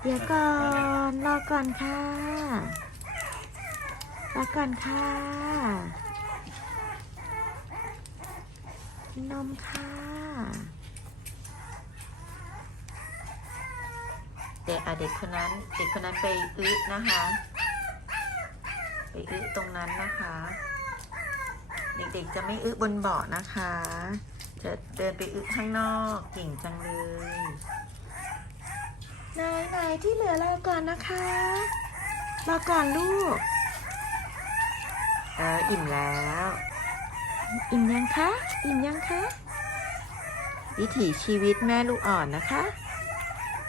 เดี๋ยวก่อนรอก่อนค่ะรอก่อนค่ะนนมค่ะเด็กอะเด็กคนนั้นเด็กคนนั้นไปอึนะคะ ไปอึตรงนั้นนะคะ เด็กๆจะไม่อึบนเบาะนะคะ จะเดินไปอึข้างนอกเก่งจังเลย นายนายที่เหลือรอก่อนนะคะรอก่อนลูก เอออิ่มแล้ว อิ่มยังคะ อิ่มยังคะ วิถีชีวิตแม่ลูกอ่อนนะคะ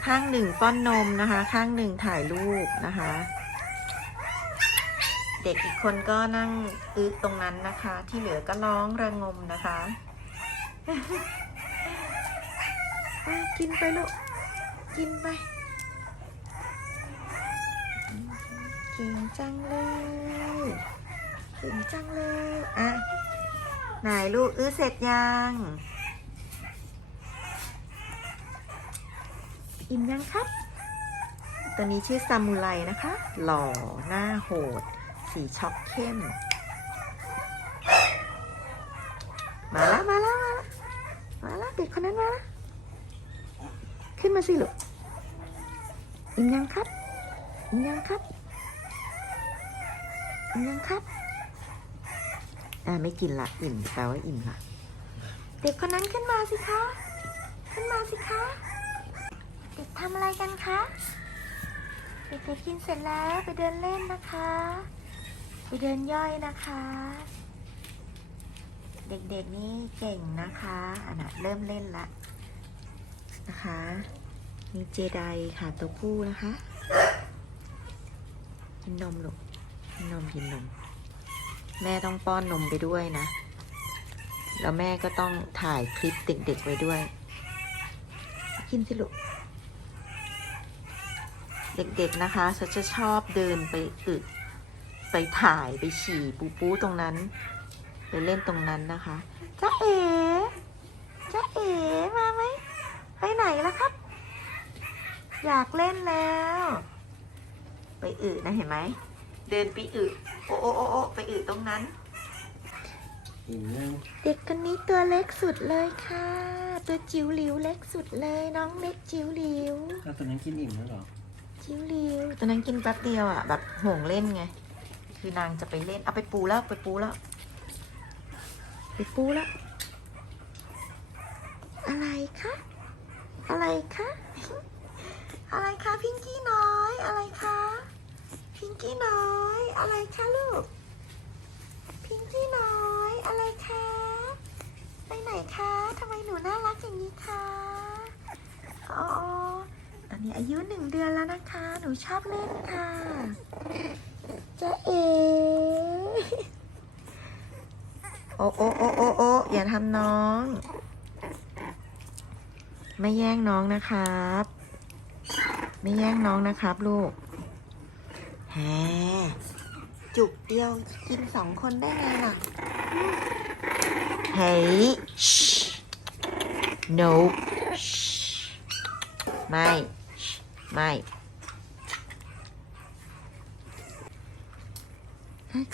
ข้างหนึ่งป้อนนมนะคะ ข้างหนึ่งถ่ายรูปนะคะ เด็กอีกคนก็นั่งอึตรงนั้นนะคะ ที่เหลือก็ร้องระงมนะคะอะกินไปลูก กินไป เก่งจังเลยเก่งจังเลยอะไหนลูกอื้อเสร็จยังอิ่มยังครับ ตัวนี้ชื่อซามูไรนะคะ หล่อหน้าโหด สีช็อกเข้ม มาแล้วมาแล้วมาแล้วมาล้วเด็กคนนั้นมาล้วขึ้นมาสิลูกอิ่มยังครับอิ่มยังครับ ยังครับ อ่าไม่กินละอิ่มแปลว่าอิ่มละเด็กคนนั้นขึ้นมาสิคะ ขึ้นมาสิคะ เด็กทำอะไรกันคะ เด็กๆกินเสร็จแล้วไปเดินเล่นนะคะ ไปเดินย่อยนะคะ เด็กๆนี่เก่งนะคะอันน่ะเริ่มเล่นละนะคะมีเจไดค่ะตัวผู้นะคะกินนมลูก กินนมกินนม แม่ต้องป้อนนมไปด้วยนะ แล้วแม่ก็ต้องถ่ายคลิปเด็กๆไว้ด้วย กินสิลูกเด็กๆนะคะฉันจะชอบเดินไปอึไปถ่ายไปฉี่ปูปูตรงนั้น ไปเล่นตรงนั้นนะคะจ้าเอ๋จ้าเอ๋มาไหมไปไหนแล้วครับ อยากเล่นแล้ว ไปอึนะเห็นไหม เดินไปอึโอ้โอ้โอ้โอ้ไปอึตรงนั้นอิ่มยังเด็กคนนี้ตัวเล็กสุดเลยค่ะ ตัวจิ๋วหลิวเล็กสุดเลย น้องเล็กจิ๋วหลิวถ้าวตอนนั้นกินอิ่มแล้วเหรอ จิ๋วหลิวตอนนั้นกินแป๊บเดียวอะแบบห่วงเล่นไง คือนางจะไปเล่นเอาไปปูแล้วไปปูแล้วไปปูแล้ว อะไรคะอะไรคะอะไรคะพิงกี้น้อยอะไรคะ พิงกี้น้อย อะไรคะลูก พิงกี้น้อย อะไรคะ ไปไหนคะทำไมหนูน่ารักอย่างนี้คะอ๋อตอนนี้อายุหนึ่งเดือนแล้วนะคะ หนูชอบเล่นค่ะจะเอโอ้โอ้โอ้โอ้โอ้อย่าทำน้อง ไม่แย่งน้องนะครับ ไม่แย่งน้องนะครับลูก จุกเดียวกินสองคนได้ไงล่ะ เฮ้ย no ไม่ ไม่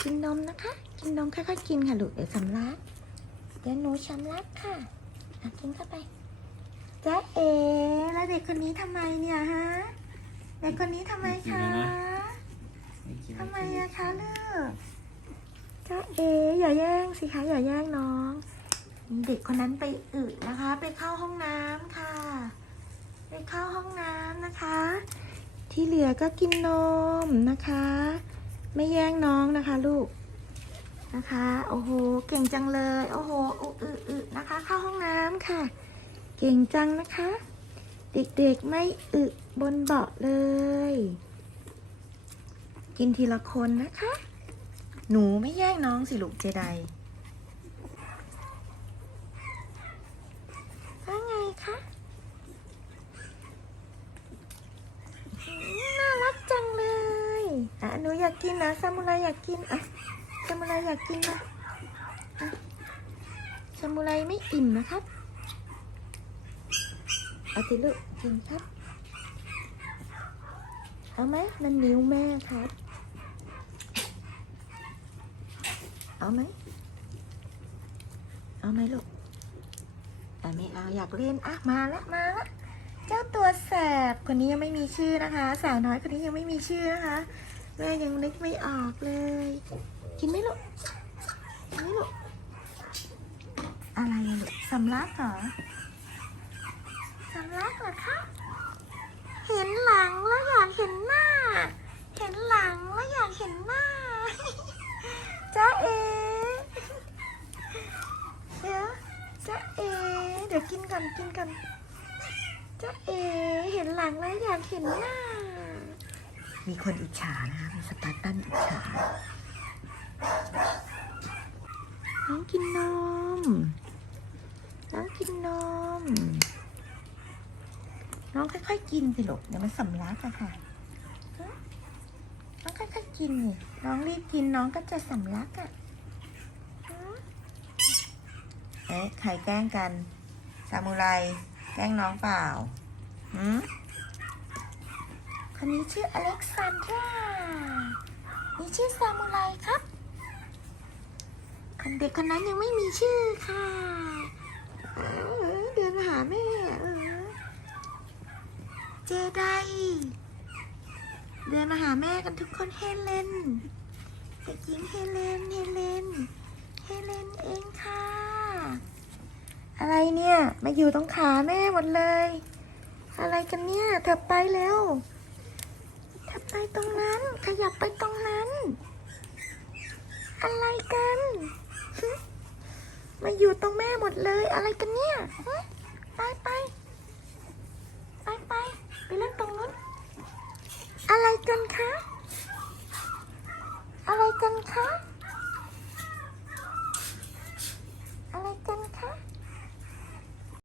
กินนมนะคะ กินนมค่อยๆกินค่ะลูกเดี๋ยวสำลักเดี๋ยวหนูสำลักค่ะอะกินเข้าไปจ๊ะเอ๋แล้วเด็กคนนี้ทำไมเนี่ยฮะ เด็กคนนี้ทำไมคะ ไม่กิน ทำไมอะคะลูกจ๊ะเอ๋อย่าแย่ง สิคะอย่าแย่งน้อง เด็กคนนั้นไปอึนะคะ ไปเข้าห้องน้ำค่ะ ไปเข้าห้องน้ำนะคะ ที่เหลือก็กินนมนะคะ ไม่แย่งน้องนะคะลูกนะคะโอ้โหเก่งจังเลยโอ้โหอึอึอึนะคะ เข้าห้องน้ำค่ะ เก่งจังนะคะ เด็กๆไม่อึบนเบาะเลย กินทีละคนนะคะ หนูไม่แย่งน้องสิลูกเจไดว่าไงคะอืมน่ารักจังเลย อะหนูอยา กินนะซามูไรอยากกินอะซามูไรอยากกินนะอะซามูไรไม่อิ่มนะครับเอาสิลูกกินครับ เอาไหมนั่นนิ้วแม่ครับ เอาไหมเอาไหมลูกแต่ไม่เอาอยากเล่นอะมาละมาละเจ้าตัวแสบคนนี้ยังไม่มีชื่อนะคะ สาวน้อยคนนี้ยังไม่มีชื่อนะคะ แม่ยังนึกไม่ออกเลย กินไหมลูกกินไหมลูกอะไรลูกสำลักเหรอสำลักเหรอคะเห็นหลังแล้วอยากเห็นหน้า เห็นหลังแล้วอยากเห็นหน้าจ้าเอเดี๋ยวจ้าเอเดี๋ยวกินกันกินกันจ้าเอเห็นหลังแล้วอยากเห็นหน้า มีคนอิจฉานะคะมีสปาร์ตันอิจฉาน้องกินนม น้องกินนม น้องค่อยๆกินสิลูกเดี๋ยวมันสำลักอะค่ะ น้องค่อยๆกินนี่น้องรีบกินน้องก็จะสำลักอะเอ๊ะใครแกล้งกัน ซามูไรแกล้งน้องเปล่าหืม คนนี้ชื่ออเล็กซานดรานี่ชื่อซามูไรครับ คนเด็กคนนั้นยังไม่มีชื่อค่ะเดินมาหาแม่เจไดเดินมาหาแม่กันทุกคนเฮเลนเด็กหญิงเฮเลนเฮเลนเฮเลนเองค่ะ อะไรเนี่ยมาอยู่ตรงขาแม่หมดเลย อะไรกันเนี่ยเธอไปเร็ว ยับไปตรงนั้น ขยับไปตรงนั้น อะไรกัน มาอยู่ตรงแม่หมดเลย อะไรกันเนี่ย ไปไป